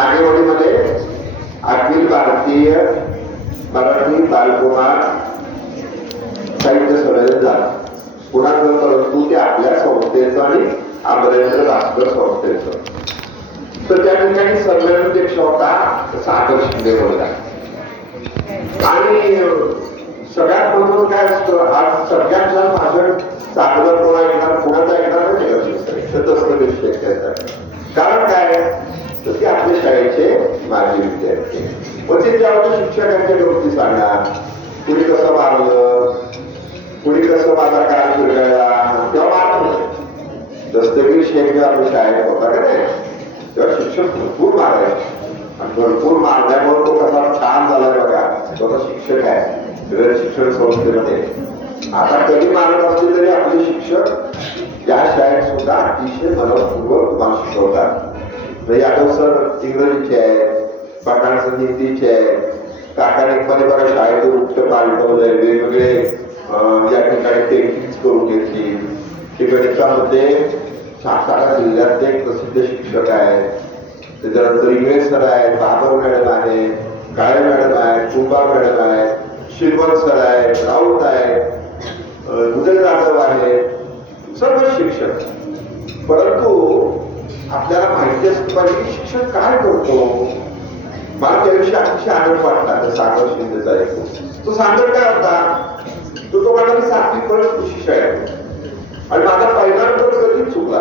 नागेवाडीमध्ये अखिल भारतीय मराठी बालकुमार साहित्य संमेलन झालं. कुणाचं? परंतु ते आपल्या संस्थेचं आणि अमरेंद्र भास्कर संस्थेचं. तर त्या ठिकाणी संमेलन अध्यक्ष होता सागर शिंदे होता. आणि सगळ्यात महत्वाचं काय असतं, आज सगळ्यात छान भाषण चांगलं कोण ऐकणार, कुणाचं ऐकणार नाही. कारण काय, तर ते आपल्या शाळेचे माजी विद्यार्थी. मग ते ज्यावेळेस शिक्षकांच्या गोष्टी सांगणार, कुणी कसं मारलं, कुणी कसं माझा काळ फिरगायला, तेव्हा मारत होते. दस्तगीर शेख जेव्हा आपल्या शाळेत होता का नाही, तेव्हा शिक्षक भरपूर मारायचे. आणि भरपूर मारल्यामुळे तो कसा छान झालाय बघा. तो शिक्षक आहे शिक्षण संस्थेमध्ये. आता कधी मारत असले तरी आपले शिक्षक या शाळेत सुद्धा अतिशय मनपूर्वक तुम्हाला शिकवतात. यादव सर इंग्रजीचे आहेत, पठाण सर हिंदीचे आहेत. काकानेकमध्ये बघा शाळेतून वृक्ष पालटवलंय, वेगवेगळे या ठिकाणी पेंटिंग करून घेतली. ते गणितामध्ये सातारा जिल्ह्यातले एक प्रसिद्ध शिक्षक आहेत. त्याच्यानंतर इंग्रज सर आहेत, बाबर मॅडम आहे, काळे मॅडम आहेत, कुंभा मॅडम आहेत, शिरवण सर आहेत, राऊत आहेत, उदय जाधव आहेत, सर्व शिक्षक. परंतु आपल्याला माहिती असतं पाहिजे शिक्षक काय करतो. मला त्याविषयी अतिशय आनंद वाटला सागर शिंदेचा ऐकून. तो सागर काय होता, तो म्हणला मी 7वी पर्यंत कृषी शाळेत आणि माझा पहिला नंबर कधीच चुकला.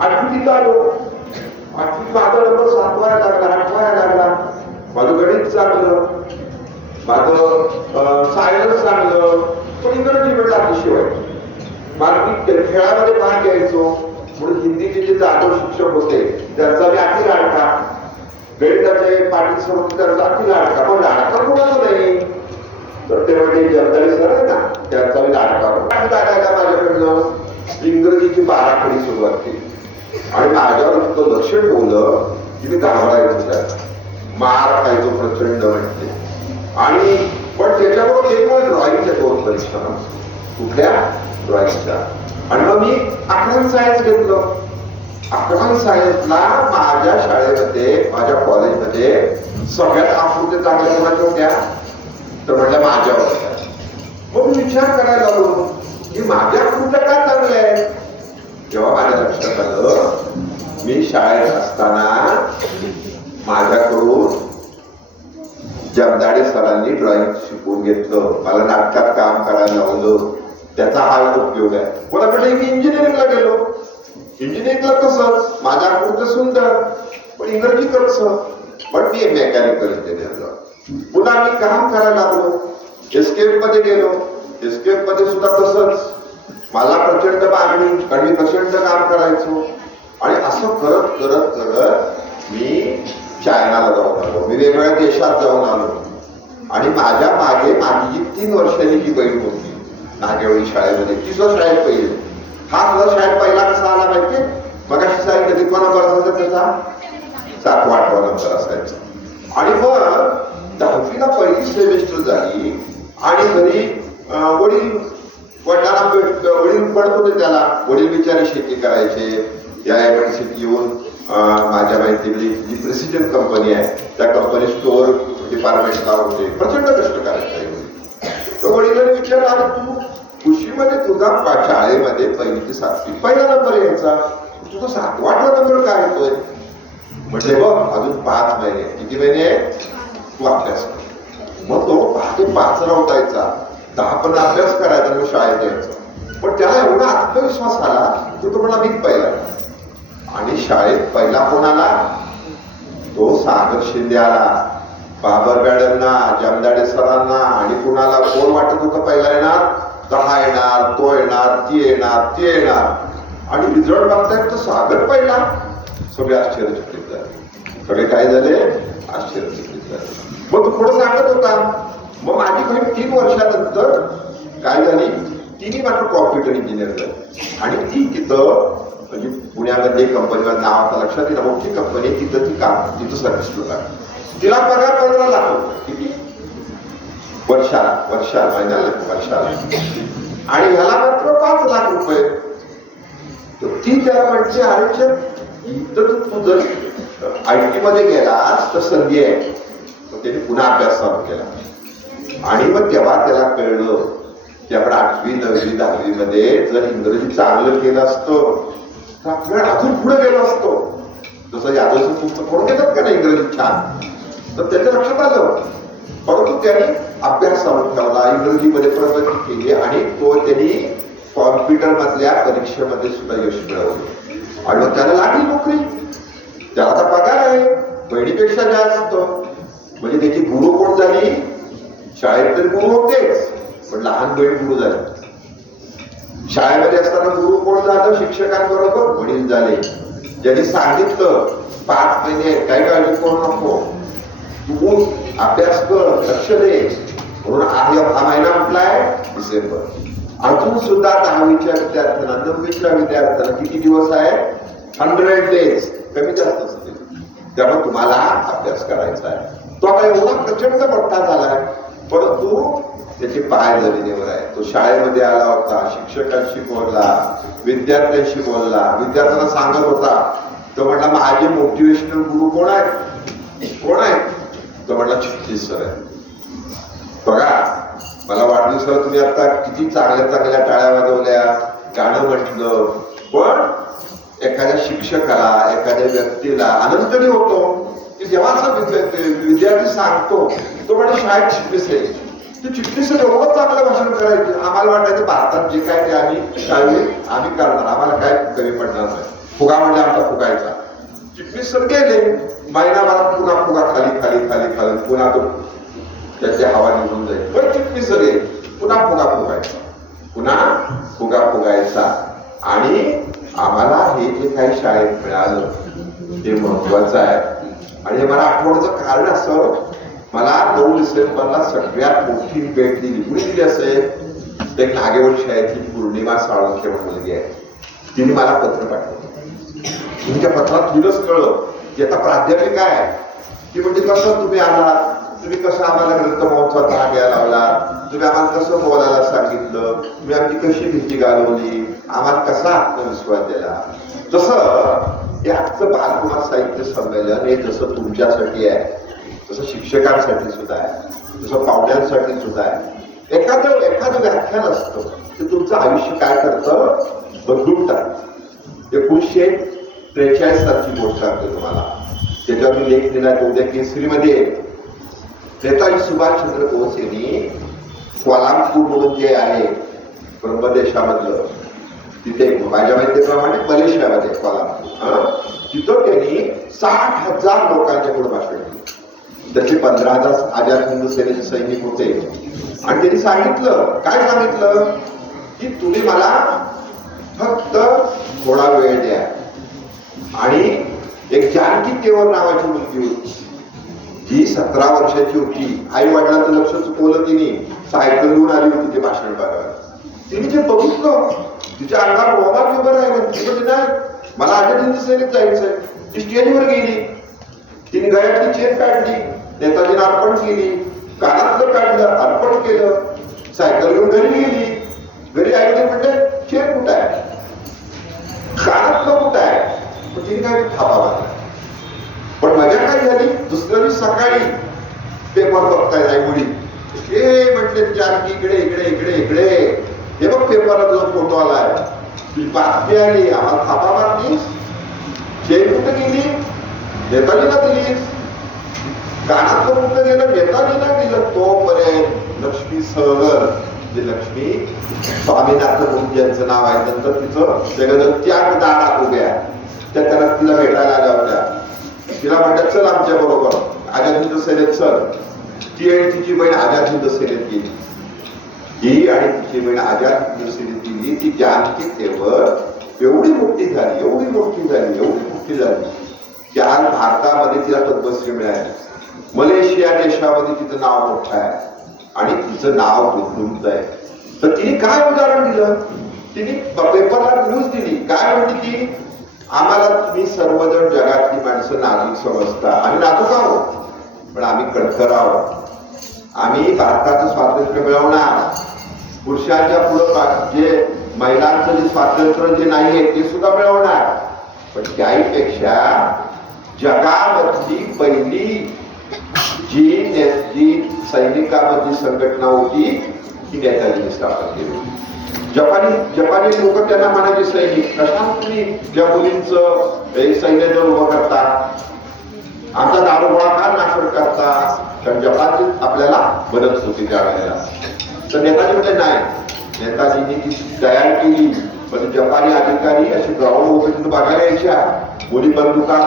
8वीत आलो, 8वीत माझा नंबर 7वा लागला, 8वा लागला. माझं गणित चांगलं, माझं सायन्स चांगलं, पण इंग्रजी म्हणलं अतिशय. मला खेळामध्ये भाग घ्यायचो म्हणून हिंदीचे जे जाधव शिक्षक होते त्यांचा मी अति लाडका, गणिताचे पाटील सर होते त्यांचा अति लाडका. पण लाडका कोणाचं नाही, तर ते म्हणजे जगदाळी सर आहे ना, त्यांचा मी लाडका होता. माझ्याकडनं इंग्रजीची 12 खडी सुरुवात केली आणि माझ्यावर इतकं लक्ष ठेवलं की मी घाबरायचो, मार खायचो प्रचंड म्हणजे. आणि पण त्याच्याबरोबर एक वेळ ड्रॉइंगच्या 2 परीक्षा, कुठल्या ड्रॉइंगच्या. आणि मग मी 11वी सायन्स घेतलं. 11वी सायन्सला माझ्या शाळेमध्ये, माझ्या कॉलेजमध्ये सगळ्यात आकृत्या चांगल्या कोणाच्या होत्या, तर म्हटलं माझ्या होत्या. मग मी विचार करायला लागलो की माझ्या आकृत्या काय चांगल्या आहेत. जेव्हा माझ्या लक्षात आलं, मी शाळेत असताना माझ्याकडून जगदाळे सरांनी ड्रॉइंग शिकवून घेतलं, मला नाटकात काम करायला लावलं. त्याचा हा उपयोग आहे. मला म्हटलं मी इंजिनिअरिंगला गेलो, इंजिनिअरिंगला कसं माझ्या आकृत्या सुंदर, पण इंग्रजी कसं, पण मी मेकॅनिकल इंजिनिअरला. पुन्हा मी काम करायला लागलो, एसकेएफ मध्ये गेलो, एसकेएफ मध्ये सुद्धा तसंच मला प्रचंड मागणी, कारण मी प्रचंड काम करायचो. आणि असं करत करत करत मी चायनाला जाऊन आलो, मी वेगवेगळ्या देशात जाऊन आलो. आणि माझ्या मागे माझी जी 3 वर्षांनी जी बहीण होती नागेवाडी शाळेमध्ये, ती सुद्धा शाळेत पहिली. हा सुद्धा शाळेत पहिला कसा आला माहितीये, मग अशी शाळेत कधी कोणा नंबर असायचा त्याचा 7वा 8वा नंबर असायचा. आणि मग 10वीला पहिली सेमिस्टर झाली आणि घरी वडील पडत होते त्याला. वडील बिचारे शेती करायचे. या एमआयडीसीत येऊन माझ्या माहिती जी प्रेसिडेंट कंपनी आहे त्या कंपनी स्टोअर डिपार्टमेंटला होते, प्रचंड कष्ट करायचे. तर वडिलांनी विचारलं, तू कृषीमध्ये तुझा शाळेमध्ये 1ली ते 7वी पहिला नंबर यायचा, तुझा 7वा 8वा नंबर काय येतोय. म्हटले बघ अजून 5 महिने, किती महिने तू अभ्यास कर. मग तो 5 ते 5 रावतायचा, 10 पण अभ्यास करायचा, मग शाळेत यायचा. पण त्याला एवढा आत्मविश्वास आला की तो मला मी पहिला. आणि शाळेत पहिला कोण आला, तो सागर शिंदे आला. बाबर मॅडमना, जमदाडे सरांना आणि कुणाला कोण वाटत होतं पहिला येणार, तर हा येणार, तो येणार, ती येणार, ते येणार. आणि रिझल्ट बघतायत तर सागर पहिला. सगळे आश्चर्यचकित झाले. सगळे काय झाले, आश्चर्यचकित झाले. मग तो पुढे सांगत होता. मग माझी काही 3 वर्षानंतर काय झाली, तिने मात्र कॉम्प्युटर इंजिनियर झाली. आणि ती तिथं म्हणजे पुण्यामध्ये कंपनीवर नाव आता लक्षात येईल, मोठी कंपनी, तिथं सर्व्हिसला लागली. तिला पगार 15 लाख किती वर्षाला महिन्याला वर्षाला. आणि ह्याला मात्र 5 लाख रुपये. ती त्याला म्हणजे अरे इथं तुझं IT मध्ये गेलास तर संधी आहे. मग त्याने पुन्हा अभ्यास चालू केला आणि मग तेव्हा त्याला कळलं की आपण 8वी 9वी 10वी मध्ये जर इंग्रजी चांगलं केलं असतं तर आपल्याला अजून पुढे गेलो असतो. जसं यादवचं पुस्तक पढून घेतात का नाही इंग्रजी छान, तर त्याच्या लक्षात आलं. परंतु त्यांनी अभ्यास चालू ठेवला, इंग्रजीमध्ये प्रगती केली आणि तो त्यांनी कॉम्प्युटर मधल्या परीक्षेमध्ये सुद्धा यश मिळवलं आणि मग त्याला लागली नोकरी. त्याला आता पगार आहे बहिणीपेक्षा जास्त. म्हणजे त्याची गुरु कोण झाली? शाळेत तरी गुरु होतेच, पण लहान बहीण गुरु झाली. शाळेमध्ये असताना गुरु कोण झालं? शिक्षकांबरोबर वडील झाले. ज्यांनी सांगितलं 5 महिने काही काळजी करू नको, तू अभ्यास कर, लक्ष दे, म्हणून हा महिना म्हटलाय डिसेंबर. अजून सुद्धा 10वीच्या विद्यार्थ्यांना 9वीच्या विद्यार्थ्यांना किती दिवस आहे? 100 डेज, कमी जास्त असतील. त्यामुळे तुम्हाला अभ्यास करायचा आहे. तो आता एवढा प्रचंड मोठा झालाय, परंतु त्याचे पाय जमिनीवर आहे. तो शाळेमध्ये आला होता, शिक्षकांशी बोलला, विद्यार्थ्यांशी बोलला, विद्यार्थ्यांना सांगत होता. तो म्हटला माझे मोटिवेशनल गुरु कोण आहे? कोण आहे? तो म्हटला चिटणीस सर आहे. बघा, मला वाढदिवसाला तुम्ही आता किती चांगल्या चांगल्या टाळ्या वाजवल्या, गाणं म्हटलं, पण एखाद्या शिक्षकाला, एखाद्या व्यक्तीला आनंद कधी होतो की जेव्हा असा विद्यार्थी सांगतो तो म्हणजे शाळेत चिटणीस आहे, ते चिटणीस एवढं चांगलं भाषण करायचं. आम्हाला वाटायचं भारतात जे काय ते आम्ही करणार, आम्हाला काय कमी पडणार नाही. फुगा म्हणजे आमचा फुगायचा. चिटणीस सर गेले, महिनाभरात पुन्हा फुगा खाली खाली खाली खाली, पुन्हा तो त्याची हवा निघून जाईल. पण चिटणीस सर गेले, पुन्हा फुगा फुगायचा, पुन्हा फुगा फुगायचा. आणि आम्हाला हे जे काही शाळेत मिळालं ते महत्वाचं आहे. आणि मला आठवण्याचं कारण असं, मला 9 डिसेंबरला सगळ्यात मोठी भेट दिली. कुणी दिली असेल? एक नागेवंशी शाळेतली पूर्णिमा साळुंखे म्हणून मुलगी आहे. तिने मला पत्र पाठवलं. तुमच्या पत्रात दिलंच कळलं की आता प्राध्यापिका आहे. ती म्हणजे कसं तुम्ही आलात, तुम्ही कसं आम्हाला ग्रंथ महोत्सवात भाग घ्यायला लावला, तुम्ही आम्हाला कसं बोलायला सांगितलं, तुम्ही आमची कशी भीती घालवली, आम्हाला कसा आत्मविश्वास दिला. तसं हे आजचं बालकुमार साहित्य संमेलन हे जसं तुमच्यासाठी आहे, तसं शिक्षकांसाठी सुद्धा आहे, तसं पाहुण्यांसाठी सुद्धा आहे. एखादं व्याख्यान असतं ते तुमचं आयुष्य काय करतं बदलून टाकतं. 1943 सालची गोष्ट सांगते तुम्हाला. त्याच्यावर मी लेख दिला तो उद्या केसरीमध्ये. नेताजी सुभाषचंद्र बोस यांनी कोल्हापूर म्हणून जे आहे ब्रह्मदेशामधलं, तिथे माझ्या माहितीप्रमाणे मलेशियामध्ये कोल्हापूर, तिथं त्यांनी 60,000 लोकांच्या पुढे भाषण केलं. त्याचे 15,000 आझाद हिंद सेनेचे सैनिक होते. आणि त्यांनी सांगितलं, काय सांगितलं की तुम्ही मला फक्त थोडा वेळ द्या. आणि एक जानकी केवळ नावाची मुलगी होती, जी 17 वर्षाची होती. आई वडिलांचं लक्ष चुकवलं तिने, सायकल घेऊन आली होती ते भाषण बघायला. तिने ते बघितलं, तिच्या अंगात रोमांच उभं राहिलं. ती म्हणजे नाही, मला आझाद हिंद सेनेत जायचंय. ती स्टेजवर गेली, तिने गळ्यातली चेन काढली, नेताजींना अर्पण केली, कानातलं काढलं, अर्पण केलं, सायकल घेऊन घरी गेली. घरी आईने म्हटलं चेन कुठं आहे, कानातलं कुठं आहे, पण तिने काय थापा मारला. पण मजा काय झाली, दुसऱ्या दिवशी सकाळी पेपर बघताय आई वडील, हे म्हटले जानकी इकडे इकडे इकडे इकडे, हे बघ पेपरला तुझा फोटो आलाय, तुझी बातमी आली, आम्हाला थापा मारलीस, चेन कुठं गेली, नेताजीला दिलीस, कानातलं कुठं गेलं, नेताजीला दिलं. तोपर्यंत लक्ष्मी सहगर, जे लक्ष्मी स्वामीनाथ म्हणून ज्यांचं नाव आहे, नंतर तिचं सगळं त्याग दारात उभ्या, त्या त्याला तिला भेटायला आल्या होत्या. तिला म्हणतात चल आमच्या बरोबर आझाद हिंद सेनेत चल. ती आणि तिची बहीण आझाद हिंद सेनेत गेली. ही आणि तिची बहीण आझाद हिंद सेनेत गेली. ती जानकी केवळ एवढी मोठी झाली, एवढी मोठी झाली, एवढी मोठी झाली की आज भारतामध्ये तिला पद्मश्री मिळाली. मलेशिया देशामध्ये तिचं नाव मोठं आहे आणि तिचं नाव गुंतवणूक आहे. तर तिने काय उदाहरण दिलं, तिने पेपरला न्यूज दिली. काय म्हणते ती, आम्हाला तुम्ही सर्वजण जगातली माणसं नाजूक समजता. आम्ही नाजूक आहोत, पण आम्ही कणखर आहोत. आम्ही भारताचं स्वातंत्र्य मिळवणार, पुरुषांच्या पुढं जे महिलांचं जे स्वातंत्र्य जे नाहीये ते सुद्धा मिळवणार. पण त्याहीपेक्षा जगामधली पहिली जी सैनिकामधली संघटना होती ती नेताजींनी स्थापन केली. जपानी लोक त्यांना म्हणायचे सैनिक. कशा तुम्ही त्या मुलींचं सैन्य उभं करता, आमचा दारूगोळा का नाशवत करता? कारण जपानची आपल्याला मदत होती त्यावेळेला. तर नेताजी म्हणजे नाही, नेताजींनी ती तयार केली. पण जपानी अधिकारी अशी ग्राउंड वगैरे बघायला यायच्या, मुली बंदुका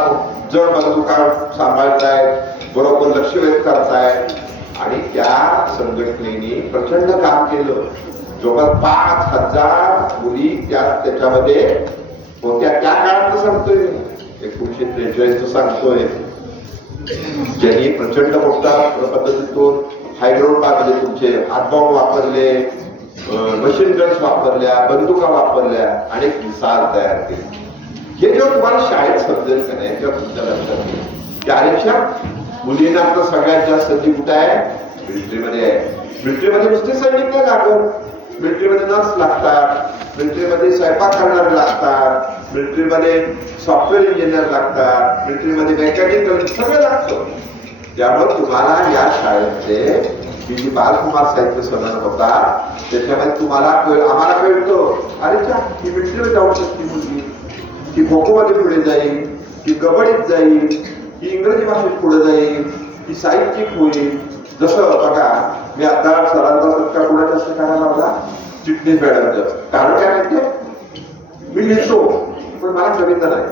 जड बंदुका सांभाळतायत, बरोबर लक्ष व्यक्त करतायत. आणि त्या संघटनेने प्रचंड काम केलं. जवळपास 5,000 मुली त्याच्यामध्ये होत्या. त्या काळात सांगतोय, 1943 सांगतोय. ज्यांनी प्रचंड मोठ्या पद्धतीतून हायड्रोड बांधले, तुमचे हातबॉम्ब वापरले, मशीन गन्स वापरल्या, बंदुका वापरल्या, अनेक मिसाल तयार केली. हे जेव्हा तुम्हाला शाळेत समजेल का नाही तेव्हा तुमच्या लक्षात येईल. त्यापेक्षा मुलींना आता सगळ्यात जास्त संधी कुठे आहे? मिलिटरीमध्ये आहे. मिलिटरीमध्ये नुसते सैनिक नाही लागत, मिलिटरीमध्ये नर्स लागतात, मिलिटरीमध्ये स्वयंपाक करणारे लागतात, मिलिटरीमध्ये सॉफ्टवेअर इंजिनियर लागतात, मिलिटरीमध्ये मेकॅनिकल सगळं लागतं. त्यामुळे तुम्हाला या शाळेतले जी बालकुमार साहित्य संमेलन होता त्याच्यामध्ये तुम्हाला आम्हाला कळतो, अरे ही मिलिटरीमध्ये जाऊ शकते मुलगी, ती खो खो मध्ये पुढे जाईल, ती कबड्डीत जाईल, ही इंग्रजी भाषेत पुढे जाईल, ती साहित्यिक होईल. जसं बघा, मी आता सरांचा सत्कार कुणाच्या असं करायला लावला, चिटणीस मॅडमचं. कारण काय माहितीये, मी लिहितो पण मला कविता नाही,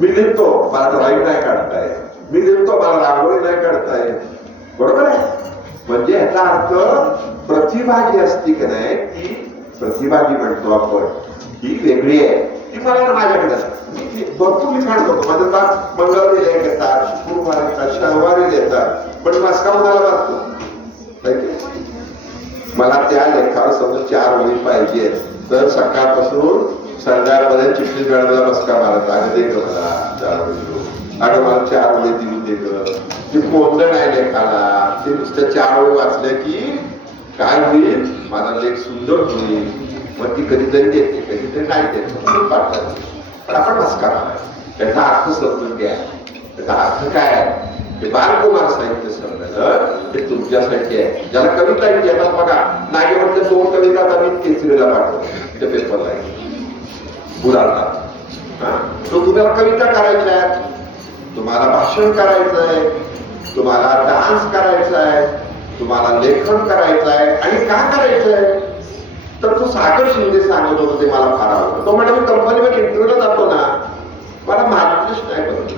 मी लिहितो मला ड्रॉइंग नाही काढताय, मी लिहितो मला रांगोळी नाही काढताय. बरोबर आहे? म्हणजे याचा अर्थ प्रतिभा जी असती की नाही, ती प्रतिभा जी म्हणतो आपण, ही वेगळी आहे. ती मला माझ्याकडे भरपूर लिखाण करतो. माझं ताक मंगळवारी लेख येतात, शुक्रवारी येतात, शनिवारी येतात, पण मस्काव मला वाचतो. मला त्या लेखावर समजा 4 ओळी पाहिजे, तर सकाळपासून संध्याकाळपर्यंत चिठ्ठी मॅडमला मस्का मारत, अगं दे ग मला 4 ओळी, अगं मला 4 ओळी देऊ दे ग. ते कोणतं नाही लेखाला, ते नुसत्या 4 ओळी वाचल्या की काय होईल, माझा लेख सुंदर होईल. मग ती कधीतरी देते, कधीतरी नाही देते, पाठवते. पण आपण मस्का मारा, त्याचा अर्थ समजून घ्या. त्याचा अर्थ काय आहे? ते बालकुमार साहित्य संमेलन हे तुमच्यासाठी आहे. ज्याला कविता येतात बघा, नागेवरच्या 2 कविता आता मी केसरीला पाठवतो, त्या पेपरला मुलांना. तो तुम्हाला कविता करायच्या आहेत, तुम्हाला भाषण करायचं आहे, तुम्हाला डान्स करायचा आहे, तुम्हाला लेखन करायचं आहे. आणि का करायचं आहे? तर तो सागर शिंदे सांगत होता, ते मला फार आवडतं. तो म्हणजे मी कंपनीमध्ये इंटरव्ह्यूला जातो ना, मला मार्गदर्शन नाही बघतो,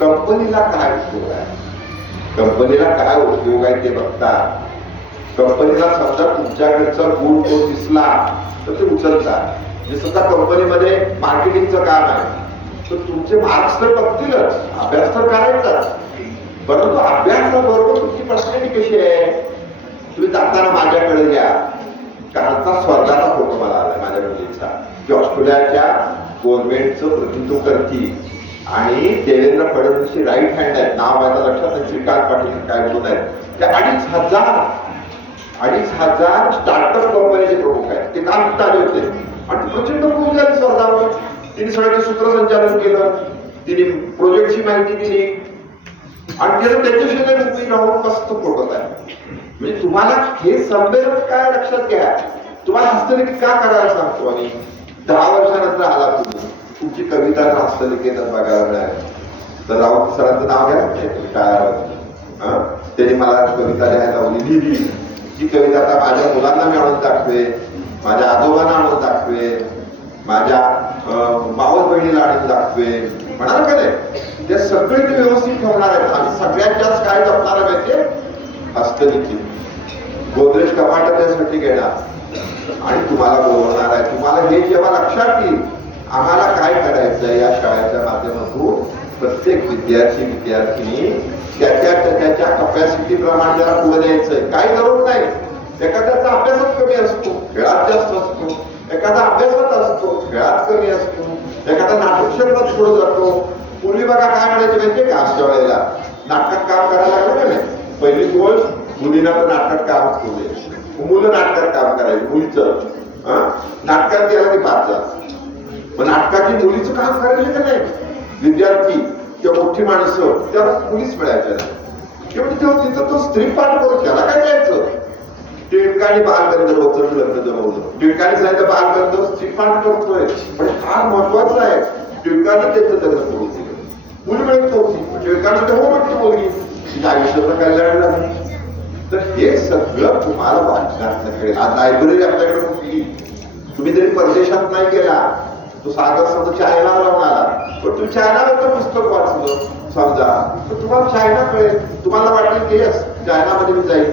कंपनीला काय उपयोग आहे, कंपनीला काय उपयोग आहे ते बघतात. कंपनीला समजा तुमच्याकडचा गुण तो दिसला तर ते उचलतात. जे सुद्धा कंपनीमध्ये मार्केटिंगचं काम आहे, तर तुमचे मार्क्स तर बघतीलच, अभ्यास तर करायचा, परंतु अभ्यासाबरोबर तुमची पर्सनॅलिटी कशी आहे. तुम्ही जाताना माझ्याकडे या, कालचा स्वर्गाचा फोटो मला आला माझ्या मुलीचा, की ऑस्ट्रेलियाच्या गव्हर्नमेंटचं प्रतिनिधित्व करती आणि देवेंद्र फडणवीसची राईट हँड आहेत, नाव माझ्या लक्षात नाही, श्रीकांत पाटील काय म्हणून आहेत. त्या 2,500 स्टार्टअप कंपनीचे प्रमुख आहेत. ते काम आले होते आणि प्रचंड खूप झाली स्पर्धावर. तिने सगळ्यांचे सूत्रसंचालन केलं, तिने प्रोजेक्टची माहिती दिली आणि त्याचं त्याच्याशी उभी राहून मस्त फोटो आहे. म्हणजे तुम्हाला हे संमेलन काय लक्षात घ्या, तुम्हाला हस्तलिखित का करायला सांगतो आणि 10 वर्षानंतर आला तुम्ही तुमची कविता हस्तलिखितात बघायला मिळाली. तर राऊत सरांचं नाव घ्या, त्यांनी मला कविता लिहायला लिहिली. जी कविता आता माझ्या मुलांना मी आणून दाखवे, माझ्या आजोबांना आणून दाखवे, माझ्या मावस बहिणीला आणून दाखवे, म्हणाल का नाही. त्या सगळे ते व्यवस्थित ठेवणार आहेत. आम्ही सगळ्यात जास्त काय जपणार आहे माहितीये? हस्तलिखित. गोदरेज कपाट त्यासाठी घेणार आणि तुम्हाला बोलवणार आहे. तुम्हाला हे जेव्हा लक्षात येईल, आम्हाला काय करायचं या शाळेच्या माध्यमातून प्रत्येक विद्यार्थी त्याच्या कपॅसिटी प्रमाणे त्याला पुढे द्यायचंय. काही जरूर नाही, एखाद्याचा अभ्यासात कमी असतो, खेळात जास्त असतो, एखादा अभ्यासात असतो, खेळात कमी असतो, एखादा नाटक क्षेत्रात पुढे जातो. पूर्वी बघा काय म्हणायचे माहितीये का, आमच्या वेळेला नाटकात काम करायला लागलं का नाही, पहिली गोष्ट मुलींना तर नाटकात काम ठेवले, मुलं नाटकात काम करायचे. मुलीचं नाटकात गेला की 5 मग नाटकाची मुलीचं काम करायचे का नाही विद्यार्थी. मोठी माणसं त्याला पोलीस मिळायच्या नाही किंवा तिथं तो स्त्री पाठ करू त्याला काय जायचं. टिळकाने बालगंधर्वचं लग्न जमवलं. टिळकाने सांगितलं बालगंधर्व स्त्री पाठ करतोय पण फार महत्वाचं आहे. टिळकाने त्याचं लग्न करून दिलं. मुली मिळत नव्हती. टिळकाने तर हो म्हटली मुलगी तिच्या आयुष्याचं कल्याण झालं. तर हे सगळं तुम्हाला वाचनात कळेल. आज लायब्ररी आपल्याकडे कुठली तुम्ही जरी परदेशात नाही गेला तो सागर समजा चायना राहून आला पण तुम्ही चायनावरचं पुस्तक वाचलं समजा तर तुम्हाला चायना कळेल. तुम्हाला वाटेल की यस चायनामध्ये मी जाईल.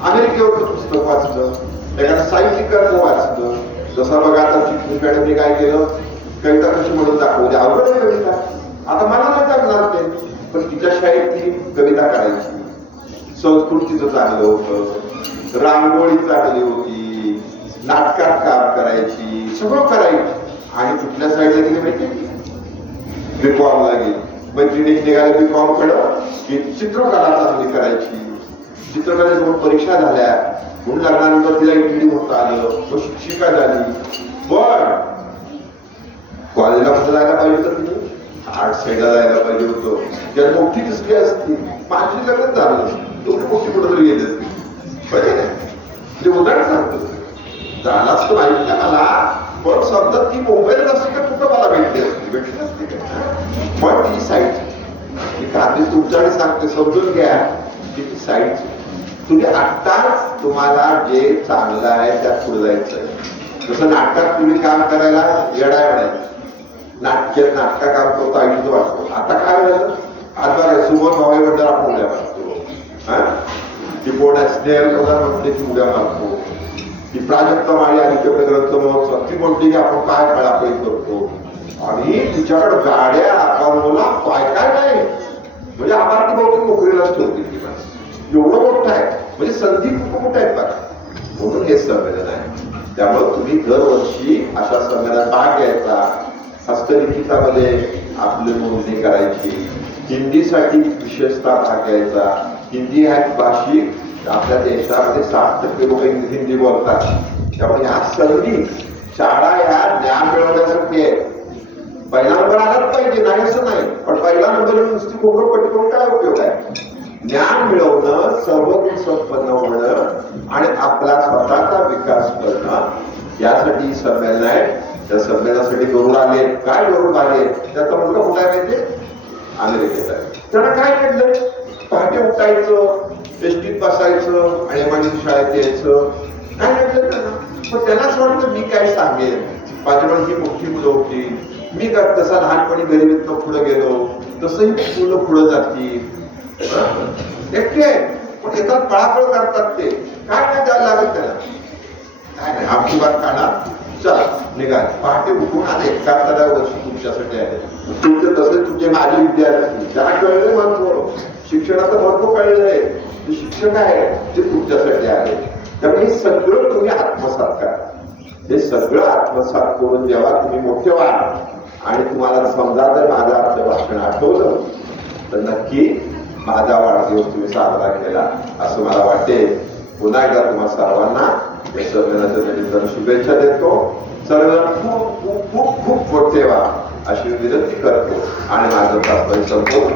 अमेरिकेवरचं पुस्तक वाचलं एखादं साहित्यिकाचं वाचलं. जसं बघा आता चित्रकूट मॅडमने काय केलं कविता कशी म्हणून दाखवली. अवघड आहे कविता. आता मला नाही जगणार ते पण तिच्या शाळेत ती कविता करायची. संस्कृत तिचं चांगलं होतं. रांगोळी चांगली होती. नाटकात काम करायची. सगळं करायची. आणि कुठल्या साईडला गेली माहिती बीकॉमला गेली. मैत्रिणी निघाले बीकॉम कडं की चित्रकला चांगली करायची. चित्रकलेसमोर परीक्षा झाल्या म्हणून लग्नानंतर तिला इंजिनिअरिंग होता आलं. तो शिक्षिका झाली. पण कॉलेजला कुठं जायला पाहिजे होतं तिने आर्ट साईडला जायला पाहिजे होतं. त्यात मोठी दिसली असती माझी लग्न झालं तेवढी मोठी कुठं तरी गेली असती. म्हणजे उदाहरण सांगतो झालाच तो माहिती का मला पण समजा ती मोबाईल नसते का कुठं मला भेटली नसते का. पण ती साईट आधी तुमच्याकडे सांगते समजून घ्या की ती साईट तुम्ही आत्ताच तुम्हाला जे चांगलं आहे त्यात पुढे जायचं. जसं नाटकात तुम्ही काम करायला येडायला नाटका काम करतो आयुष्य वाचतो. आता काय झालं आता सुमन भावाईबद्दल आपण उड्या मारतो. ती कोण स्नेहल प्रधान म्हटले की उड्या मारतो. ती प्राजक्ता माळी आणि तेवढे ग्रंथ महोत्सव ती म्हटली की आपण काय कळापळी करतो आणि तिच्याकडे गाड्या बनवला काय काय नाही म्हणजे आम्हाला ती बहुतेक नोकरीलाच ठेवतील ती माणसं. एवढं मोठं आहे म्हणजे संधी खूप मोठ्या आहेत बघा. म्हणून हे संमेलन आहे. त्यामुळे तुम्ही दरवर्षी अशा संमेलनात भाग घ्यायचा. हस्तलिखितामध्ये आपली नोंदणी करायची. हिंदीसाठी विशेषतः भाग घ्यायचा. हिंदी हा एक भाषिक आपल्या देशामध्ये 60% लोक हिंदी बोलतात. त्यामुळे ह्या संधी शाळा या ज्ञान मिळवण्यासाठी आहे. पहिला नंबर आलाच पाहिजे नाही असं नाही पण पहिला नंबर नुसती खोबरं पट्टी करून काय उपयोग आहे. ज्ञान मिळवणं सर्वगुण संपन्न होणं आणि आपला स्वतःचा विकास करणं यासाठी संमेलन आहे. त्या संमेलनासाठी गरुड आले. काय गरुड आले त्याचा मुलगा कुठे आहे माहिती अमेरिकेत आहे. त्यांना काय घडलं पहाटे उठायचं एसटीत बसायचं आणि एमआयडीसी शाळेत यायचं काय घडलं त्यांना. पण त्यांना असं वाटतं मी काय सांगेन माझ्याकडे ही मोठी मुलं होती मी तसा लहानपणी गरिबीतनं पुढे गेलो तसंही मुलं पुढे जातील एकटे पण येतात पळापळ करतात. ते काय नाही द्यायला लागत त्याला काय नाही आमची बात खाणार चला निघाल पहाटे उठून आता 71 वर्ष तुमच्यासाठी आहे. तुमचे तसे तुमचे माझे विद्यार्थी ज्यांना कळले महत्व शिक्षणाचं महत्व कळलंय जे शिक्षक आहे ते तुमच्यासाठी आहे. त्यामुळे हे सगळं तुम्ही आत्मसात करा. हे सगळं आत्मसात करून जेव्हा तुम्ही मोठे व्हाल आणि तुम्हाला समजा जर माझं आपलं भाषण आठवलं तर नक्की माझा वाढदिवस तुम्ही साजरा केला असं मला वाटेल. पुन्हा एकदा तुम्हा सर्वांना या संमेलनाच्या निमित्तानं शुभेच्छा देतो. सर्वांना खूप खूप खूप खूप मोठे व्हा अशी विनंती करतो आणि माझं तात्पर्य संपवून